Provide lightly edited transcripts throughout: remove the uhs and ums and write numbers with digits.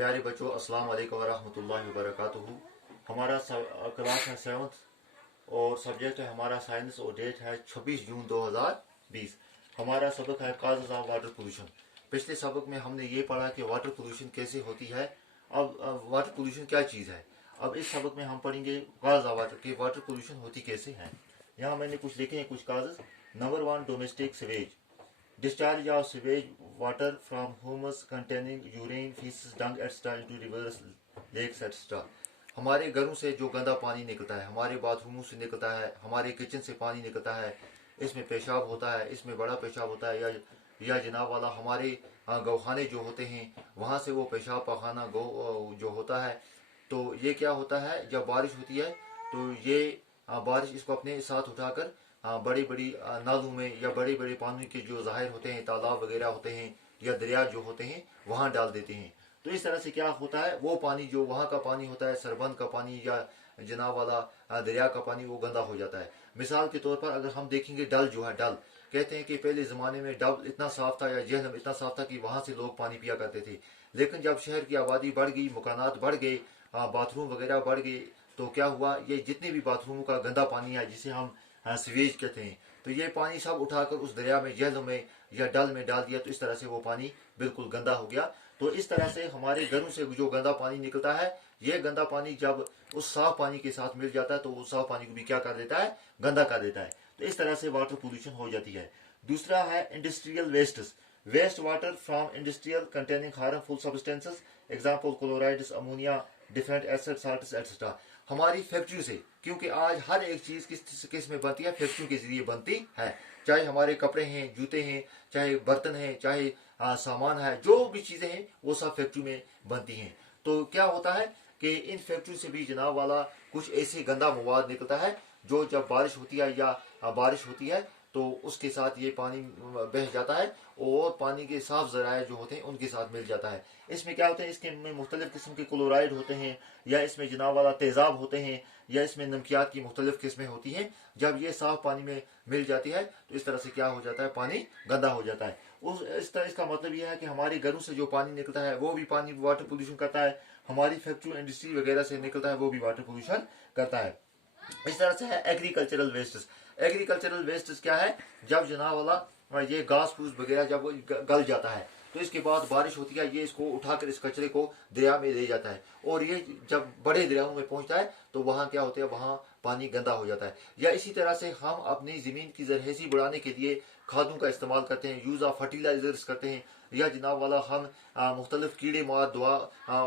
प्यारे बच्चों, अस्सलाम वालेकुम वरहमतुल्लाहि वबरकातुहू। हमारा क्लास है 7th और सब्जेक्ट है हमारा साइंस और डेट है 26 जून 2020। हमारा सबक है काजेज ऑफ वाटर पोल्यूशन। पिछले सबक में हमने ये पढ़ा कि वाटर पोल्यूशन कैसे होती है। अब वाटर पोल्यूशन क्या चीज़ है। अब इस सबक में हम पढ़ेंगे काज ऑफ वाटर कि वाटर पोल्यूशन होती कैसे है। यहाँ मैंने कुछ लिखे हैं कुछ causes. Number 1, domestic sewage, discharge of sewage water from homes containing urine, feces, dung, etc. into rivers, lakes, etc. हमारे घरों से जो गंदा पानी निकलता है, हमारे बाथरूमों से निकलता है, हमारे किचन से पानी निकलता है, इसमें पेशाब होता है, इसमें बड़ा पेशाब होता है, या जनाब वाला हमारे गौखाने जो होते हैं वहाँ से वो पेशाब पखाना गौ जो होता है। तो ये क्या होता है, जब बारिश होती है तो ये बारिश इसको अपने साथ उठाकर बड़ी बड़ी नालों में या बड़े बड़े पानी के जो ज़ाहिर होते हैं, तालाब वगैरह होते हैं या दरिया जो होते हैं वहाँ डाल देते हैं। तो इस तरह से क्या होता है, वो पानी जो वहाँ का पानी होता है, सरबंद का पानी या जनाब वाला दरिया का पानी, वो गंदा हो जाता है। मिसाल के तौर पर अगर हम देखेंगे डल जो है, डल कहते हैं कि पहले ज़माने में डल इतना साफ था या जहलम इतना साफ था कि वहाँ से लोग पानी पिया करते थे। लेकिन जब शहर की आबादी बढ़ गई, मकानात बढ़ गए, बाथरूम वगैरह बढ़ गए, तो क्या हुआ, ये जितने भी बाथरूमों का गंदा पानी है जिसे हम सीवेज कहते हैं, तो ये पानी सब उठाकर उस दरिया में, जहलम में या डल में डाल दिया। तो इस तरह से वो पानी बिल्कुल गंदा हो गया। तो इस तरह से हमारे घरों से जो गंदा पानी निकलता है, ये गंदा पानी जब उस साफ पानी के साथ मिल जाता है तो उस साफ पानी को भी क्या कर देता है, गंदा कर देता है। तो इस तरह से वाटर पोल्यूशन हो जाती है। दूसरा है industrial wastes, waste water from industrial containing harmful substances, example chlorides, ammonia, different acid, salts etcetera. हमारी फैक्ट्री से, क्योंकि आज हर एक चीज़ किस में बनती है, फैक्ट्री के जरिए बनती है। चाहे हमारे कपड़े हैं, जूते हैं, चाहे बर्तन हैं, चाहे सामान है, जो भी चीज़ें हैं वो सब फैक्ट्री में बनती हैं। तो क्या होता है कि इन फैक्ट्री से भी जनाब वाला कुछ ऐसे गंदा मवाद निकलता है जो जब बारिश होती है या बारिश होती है तो उसके साथ ये पानी बह जाता है और पानी के साफ जराए जो होते हैं उनके साथ मिल जाता है। इसमें क्या होता है, इसके में मुख्तलिफ किस्म के क्लोराइड होते हैं, या इसमें जनाब वाला तेज़ाब होते हैं, या इसमें नमकियात की मुख्तलिफ किस्में होती हैं। जब ये साफ पानी में मिल जाती है तो इस तरह से क्या हो जाता है, पानी गंदा हो जाता है। इसका मतलब यह है कि हमारे घरों से जो पानी निकलता है वो भी पानी वाटर पोल्यूशन करता है, हमारी फैक्ट्री इंडस्ट्री वगैरह से निकलता है वो भी वाटर पोल्यूशन करता है। इस तरह से है एग्रीकल्चरल वेस्ट्स। एग्रीकल्चरल वेस्ट्स क्या है, जब जनाब वाला ये घास फूस वगैरह जब वो गल जाता है तो इसके बाद बारिश होती है, ये इसको उठाकर इस कचरे को दरिया में ले जाता है, और ये जब बड़े दरियाओं में पहुंचता है तो वहाँ क्या होता है, वहाँ पानी गंदा हो जाता है। या इसी तरह से हम अपनी ज़मीन की ज़रहसी बढ़ाने के लिए खादों का इस्तेमाल करते हैं, यूज़ ऑफ फर्टिलाइजर्स करते हैं, या जनाब वाला हम मुख्तलिफ कीड़े मार दवा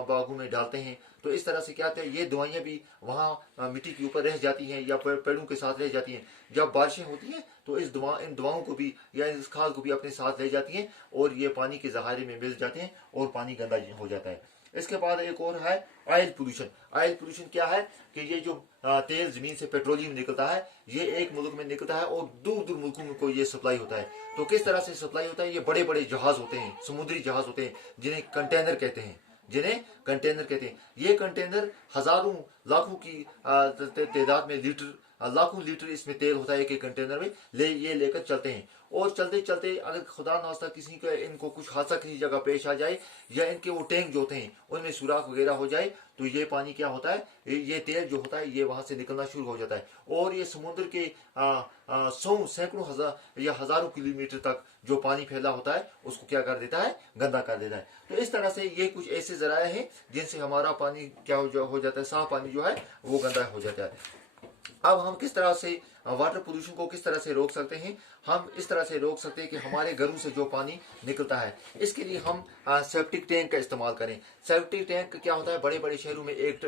बागों में डालते हैं। तो इस तरह से क्या होता है, ये दवाइयाँ भी वहाँ मिट्टी के ऊपर रह जाती हैं या पेड़ों के साथ रह जाती हैं। जब बारिशें होती हैं तो इन दवाओं को भी या इस खाद को भी अपने साथ ले जाती हैं और ये पानी के ज़खारे में मिल जाते हैं और पानी गंदा हो जाता है। इसके बाद एक और है ऑयल पोल्यूशन। ऑयल पोल्यूशन क्या है कि ये जो तेल ज़मीन से पेट्रोलियम निकलता है, ये एक मुल्क में निकलता है और दूर दूर मुल्कों में को ये सप्लाई होता है। तो किस तरह से सप्लाई होता है, ये बड़े बड़े जहाज़ होते हैं, समुद्री जहाज़ होते हैं जिन्हें कंटेनर कहते हैं, ये कंटेनर हजारों लाखों की तादाद में लीटर, लाखों लीटर इसमें तेल होता है एक कंटेनर में, ये लेकर चलते हैं। और चलते चलते अगर खुदा नास्ता किसी का इनको कुछ हादसा किसी जगह पेश आ जाए या इनके वो टैंक जो होते हैं उनमें सुराख वगैरह हो जाए तो ये पानी क्या होता है, ये तेल जो होता है ये वहां से निकलना शुरू हो जाता है और ये समुद्र के सैकड़ों हजार या हजारों किलोमीटर तक जो पानी फैला होता है उसको क्या कर देता है, गंदा कर देता है। तो इस तरह से ये कुछ ऐसे जराए हैं जिनसे हमारा पानी क्या हो जाता है, साफ पानी जो है वो गंदा हो जाता है। अब हम किस तरह से वाटर पोल्यूशन को किस तरह से रोक सकते हैं, हम इस तरह से रोक सकते हैं कि हमारे घरों से जो पानी निकलता है इसके लिए हम सेप्टिक टैंक का इस्तेमाल करें। सेप्टिक टैंक क्या होता है, बड़े बड़े शहरों में एक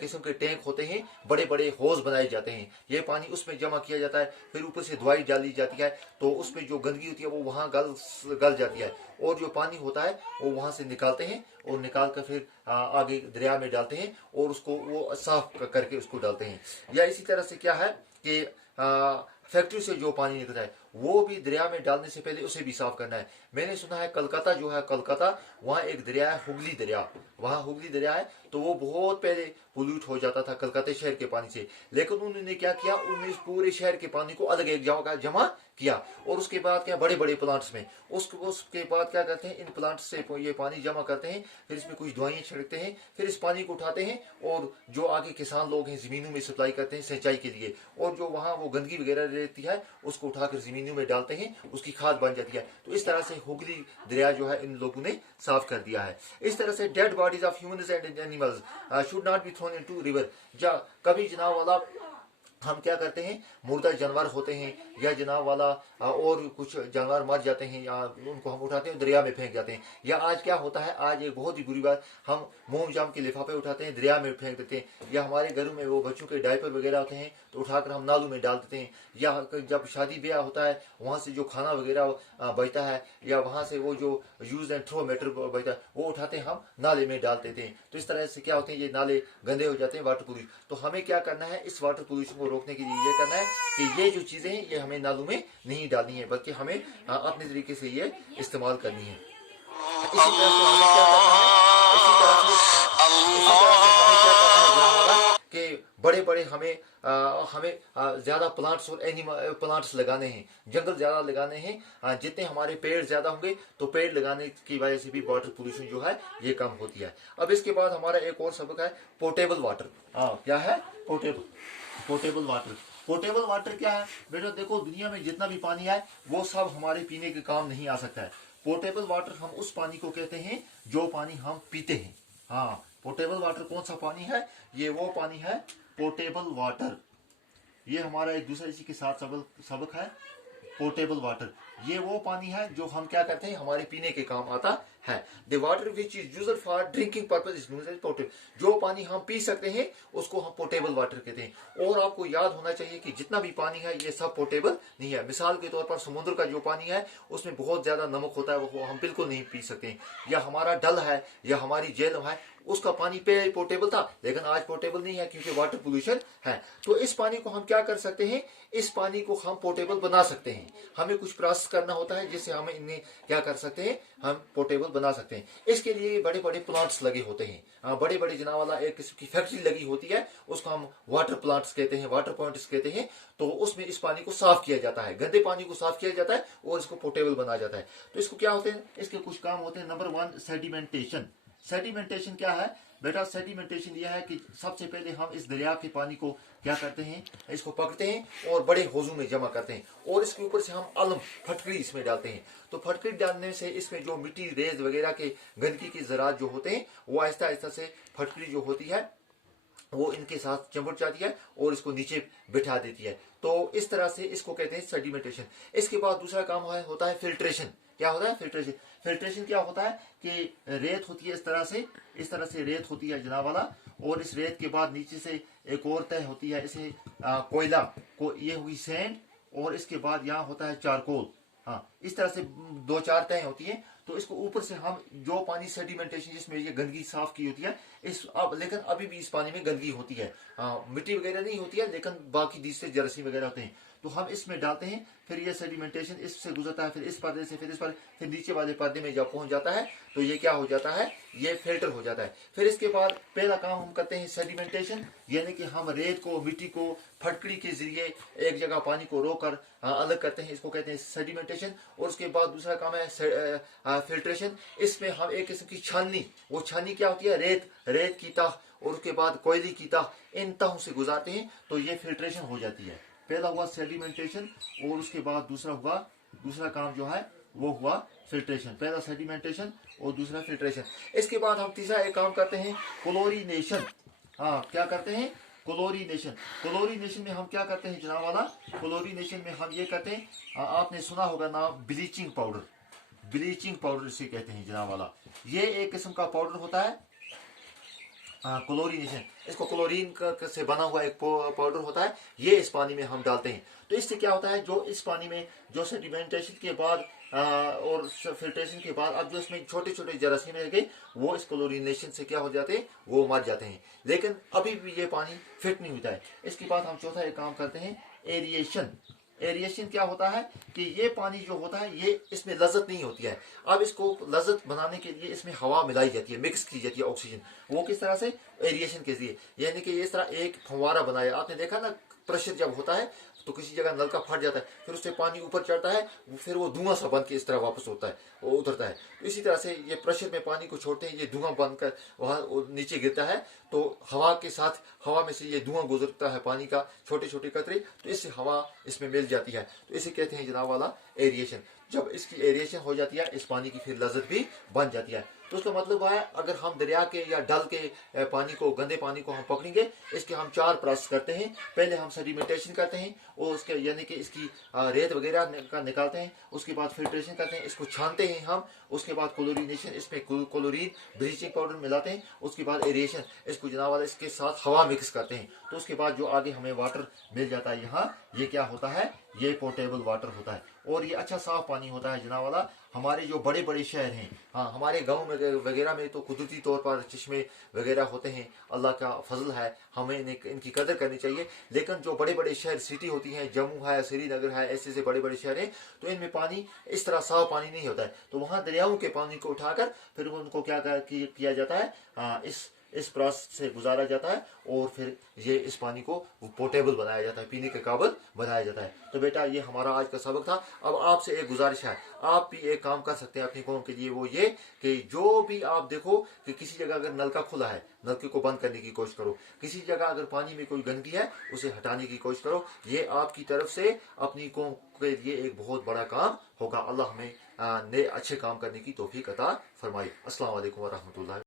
किस्म के टैंक होते हैं, बड़े बड़े होज बनाए जाते हैं, ये पानी उसमें जमा किया जाता है, फिर ऊपर से दवाई डाली जाती है तो उसमें जो गंदगी होती है वो वहाँ गल जाती है और जो पानी होता है वो वहाँ से निकालते हैं और निकाल कर फिर आगे दरिया में डालते हैं और उसको वो साफ करके उसको डालते हैं। या इसी तरह से क्या है कि फैक्ट्री से जो पानी निकलता है वो भी दरिया में डालने से पहले उसे भी साफ करना है। मैंने सुना है कलकत्ता जो है, कलकत्ता वहाँ एक दरिया है हुगली दरिया, वहाँ हुगली दरिया है, तो वो बहुत पहले पोल्यूट हो जाता था कलकत्ता शहर के पानी से। लेकिन उन्होंने क्या किया, उन्होंने इस पूरे शहर के पानी को अलग एक जगह जमा किया, और उसके बाद क्या बड़े बड़े प्लांट्स में, उसके बाद क्या करते हैं, इन प्लांट्स से ये पानी जमा करते हैं, फिर इसमें कुछ दवाइयाँ छिड़कते हैं, फिर इस पानी को उठाते हैं और जो आगे किसान लोग हैं जमीनों में सप्लाई करते हैं सिंचाई के लिए, और जो वहाँ वो गंदगी वगैरह रहती है उसको उठाकर जमीनों में डालते हैं, उसकी खाद बन जाती है। तो इस तरह से हुगली दरिया जो है इन लोगों ने साफ कर दिया है। इस तरह से dead bodies of humans and animals should not be thrown into river. कभी जनाब वाला हम क्या करते हैं, मुर्दा जानवर होते हैं या जनाब वाला और कुछ जानवर मर जाते हैं, या उनको हम उठाते हैं दरिया में फेंक जाते हैं। या आज क्या होता है, आज एक बहुत ही बुरी बात, हम मोम जाम के लिफाफे उठाते हैं दरिया में फेंक देते हैं, या हमारे घरों में वो बच्चों के डायपर वगैरह होते हैं तो उठाकर हम नालों में डाल देते हैं, या जब शादी ब्याह होता है वहाँ से जो खाना वगैरह बचता है, या वहाँ से वो जो यूज एंड थ्रो मैटर बचता है वो उठाते हैं हम नाले में डाल देते हैं। तो इस तरह से क्या होते हैं, ये नाले गंदे हो जाते हैं, वाटर पोल्यूशन। तो हमें क्या करना है, इस वाटर पोल्यूशन को रोकने के लिए ये करना है कि ये जो चीजें हैं ये हमें नालों में नहीं डालनी है, बल्कि हमें अपने तरीके से ये इस्तेमाल करनी है। इसी तरह से हमें क्या करना है, हमें क्या करना है जनाब कि बड़े बड़े हमें ज्यादा प्लांट्स और एनिमल प्लांट्स लगाने हैं, जंगल ज्यादा लगाने हैं। जितने हमारे पेड़ ज्यादा होंगे तो पेड़ लगाने की वजह से भी वाटर पोल्यूशन जो है ये कम होती है। अब इसके बाद हमारा एक और सबक है पोर्टेबल वाटर। क्या है पोर्टेबल वाटर। पोर्टेबल वाटर क्या है बेटा, देखो दुनिया में जितना भी पानी है वो सब हमारे पीने के काम नहीं आ सकता है। पोर्टेबल वाटर हम उस पानी को कहते हैं जो पानी हम पीते हैं। पोर्टेबल वाटर कौन सा पानी है, ये वो पानी है पोर्टेबल वाटर। ये हमारा एक दूसरा इसी के साथ सबक है पोर्टेबल वाटर। ये वो पानी है जो हम क्या करते हैं, हमारे पीने के काम आता है। The water which is used for drinking purpose is known as portable. जो पानी हम पी सकते हैं उसको हम पोर्टेबल वाटर कहते हैं। और आपको याद होना चाहिए कि जितना भी पानी है ये सब पोर्टेबल नहीं है। मिसाल के तौर पर समुद्र का जो पानी है उसमें बहुत ज्यादा नमक होता है, वो हम बिल्कुल नहीं पी सकते। या हमारा डल है या हमारी झेलम है, उसका पानी पहले पोर्टेबल था लेकिन आज पोर्टेबल नहीं है क्योंकि वाटर पोल्यूशन है। तो इस पानी को हम क्या कर सकते हैं, इस पानी को हम पोर्टेबल बना सकते हैं। हमें कुछ प्रोसेस करना होता है जिससे हमें इन्हें क्या कर सकते हैं, हम पोर्टेबल बना सकते हैं। इसके लिए बड़े बड़े प्लांट्स लगे होते हैं, बड़े बड़े जना वाला एक किस्म की फैक्ट्री लगी होती है, उसको हम वाटर प्लांट्स कहते हैं, वाटर पॉइंट्स कहते हैं। तो उसमें इस पानी को साफ किया जाता है, गंदे पानी को साफ किया जाता है और इसको पोर्टेबल बनाया जाता है। तो इसको क्या होते हैं, इसके कुछ काम होते हैं। Number 1 sedimentation. सेडिमेंटेशन क्या है बेटा, सेडिमेंटेशन यह है कि सबसे पहले हम इस दरिया के पानी को क्या करते हैं, इसको पकड़ते हैं और बड़े हौजों में जमा करते हैं, और इसके ऊपर से हम अलम फटकरी इसमें डालते हैं। तो फटकरी डालने से इसमें जो मिट्टी रेत वगैरह के गंदगी के ज़रात जो होते हैं वो आहिस्ता आहिस्ता से फटकरी जो होती है वो इनके साथ चिपट जाती है और इसको नीचे बिठा देती है। तो इस तरह से इसको कहते हैं सेडिमेंटेशन। इसके बाद दूसरा काम होता है फिल्ट्रेशन। क्या होता है फिल्ट्रेशन? फिल्ट्रेशन क्या होता है कि रेत होती है इस तरह से रेत होती है जनाब वाला, और इस रेत के बाद नीचे से एक और तय होती है, इसे कोयला को, ये हुई सैंड, और इसके बाद यहाँ होता है चारकोल। इस तरह से 2-4 तय होती है। तो इसको ऊपर से हम जो पानी सेडिमेंटेशन जिसमें ये गंदगी साफ की होती है लेकिन अभी भी इस पानी में गंदगी होती है, मिट्टी वगैरह नहीं होती है लेकिन बाकी दूसरे जरासीम वगैरह होते हैं। तो हम इसमें डालते हैं, फिर ये सेडिमेंटेशन इससे गुजरता है, फिर इस पर्दे से, फिर इस पर्दे, फिर नीचे वाले पर्दे में जब पहुंच जाता है तो ये क्या हो जाता है, ये फिल्टर हो जाता है। फिर इसके बाद पहला काम हम करते हैं सेडिमेंटेशन, यानी कि हम रेत को, मिट्टी को फटकड़ी के जरिए एक जगह पानी को रोककर अलग करते हैं, इसको कहते हैं सेडिमेंटेशन। और उसके बाद दूसरा काम है फिल्ट्रेशन। इसमें हम एक किस्म की छाननी, वो छाननी क्या होती है, रेत की तह और उसके बाद कोयले की तह, इन तहों से गुजारते हैं तो ये फिल्ट्रेशन हो जाती है। पहला हुआ सेडिमेंटेशन और उसके बाद दूसरा काम जो है वो हुआ फिल्ट्रेशन। पहला सेडिमेंटेशन और दूसरा फिल्ट्रेशन। इसके बाद हम तीसरा एक काम करते हैं क्लोरीनेशन। क्या करते हैं, क्लोरीनेशन। क्लोरीनेशन में हम क्या करते हैं जनाब वाला, क्लोरीनेशन में हम ये करते हैं, आपने सुना होगा नाम ब्लीचिंग पाउडर इसे कहते हैं जनाब वाला। ये एक किस्म का पाउडर होता है क्लोरीनेशन। इसको क्लोरीन से बना हुआ एक पाउडर होता है, ये इस पानी में हम डालते हैं। तो इससे क्या होता है, जो इस पानी में जो सेडिमेंटेशन के बाद और फिल्ट्रेशन के बाद अब जो इसमें छोटे छोटे जरासीम रह गए वो इस क्लोरीनेशन से क्या हो जाते हैं, वो मर जाते हैं। लेकिन अभी भी ये पानी फिट नहीं होता है। इसके बाद हम चौथा एक काम करते हैं एरिएशन। एरिएशन क्या होता है कि ये पानी जो होता है ये इसमें लज्जत नहीं होती है। अब इसको लज्जत बनाने के लिए इसमें हवा मिलाई जाती है, मिक्स की जाती है ऑक्सीजन। वो किस तरह से? एरिएशन के जरिए। यानी कि इस तरह एक फंवारा बनाया, आपने देखा ना प्रेशर जब होता है तो किसी जगह नल का फट जाता है, फिर उससे पानी ऊपर चढ़ता है, फिर वो धुआं सा बन के इस तरह वापस होता है, वो उतरता है। तो इसी तरह से ये प्रेशर में पानी को छोड़ते हैं, ये धुआं बनकर वहां नीचे गिरता है, तो हवा के साथ, हवा में से ये धुआं गुजरता है पानी का, छोटे छोटे कतरे, तो इससे हवा इसमें मिल जाती है। तो इसे कहते हैं जनाब वाला एरिएशन। जब इसकी एरिएशन हो जाती है, इस पानी की फिर लज्जत भी बन जाती है। तो उसका मतलब है अगर हम दरिया के या डल के पानी को, गंदे पानी को हम पकड़ेंगे, इसके हम 4 प्रोसेस करते हैं। पहले हम सेडिमेंटेशन करते हैं, और उसके यानी कि इसकी रेत वगैरह का निकालते हैं। उसके बाद फिल्ट्रेशन करते हैं, इसको छानते हैं हम। उसके बाद क्लोरीनेशन, इसमें क्लोरीन ब्लीचिंग पाउडर मिलाते हैं। उसके बाद एरिएशन, इसको जनाब वाला इसके साथ हवा मिक्स करते हैं। तो उसके बाद जो आगे हमें वाटर मिल जाता है यहाँ, ये क्या होता है? ये पोर्टेबल वाटर होता है, और ये अच्छा साफ पानी होता है जनाब वाला। हमारे जो बड़े बड़े शहर हैं, हाँ हमारे गांव वगैरह में तो कुदरती तौर पर चश्मे वगैरह होते हैं, अल्लाह का फजल है, हमें इनकी कदर करनी चाहिए। लेकिन जो बड़े बड़े शहर, सिटी होती हैं, जम्मू है, श्रीनगर है, ऐसे बड़े बड़े शहर हैं, तो इनमें पानी इस तरह साफ पानी नहीं होता है। तो वहाँ दरियाओं के पानी को उठाकर फिर उनको क्या किया जाता है, इस प्रोसेस से गुजारा जाता है, और फिर ये इस पानी को पोर्टेबल बनाया जाता है, पीने के काबिल बनाया जाता है। तो बेटा ये हमारा आज का सबक था। अब आपसे एक गुजारिश है, आप भी एक काम कर सकते हैं अपनी कौम के लिए, वो ये कि जो भी आप देखो कि किसी जगह अगर नलका खुला है, नलके को बंद करने की कोशिश करो। किसी जगह अगर पानी में कोई गंदगी है, उसे हटाने की कोशिश करो। ये आपकी तरफ से अपनी कौम के लिए एक बहुत बड़ा काम होगा। अल्लाह हमें नए अच्छे काम करने की तौफीक अता फरमाए। अस्सलाम वालेकुम व रहमतुल्लाह।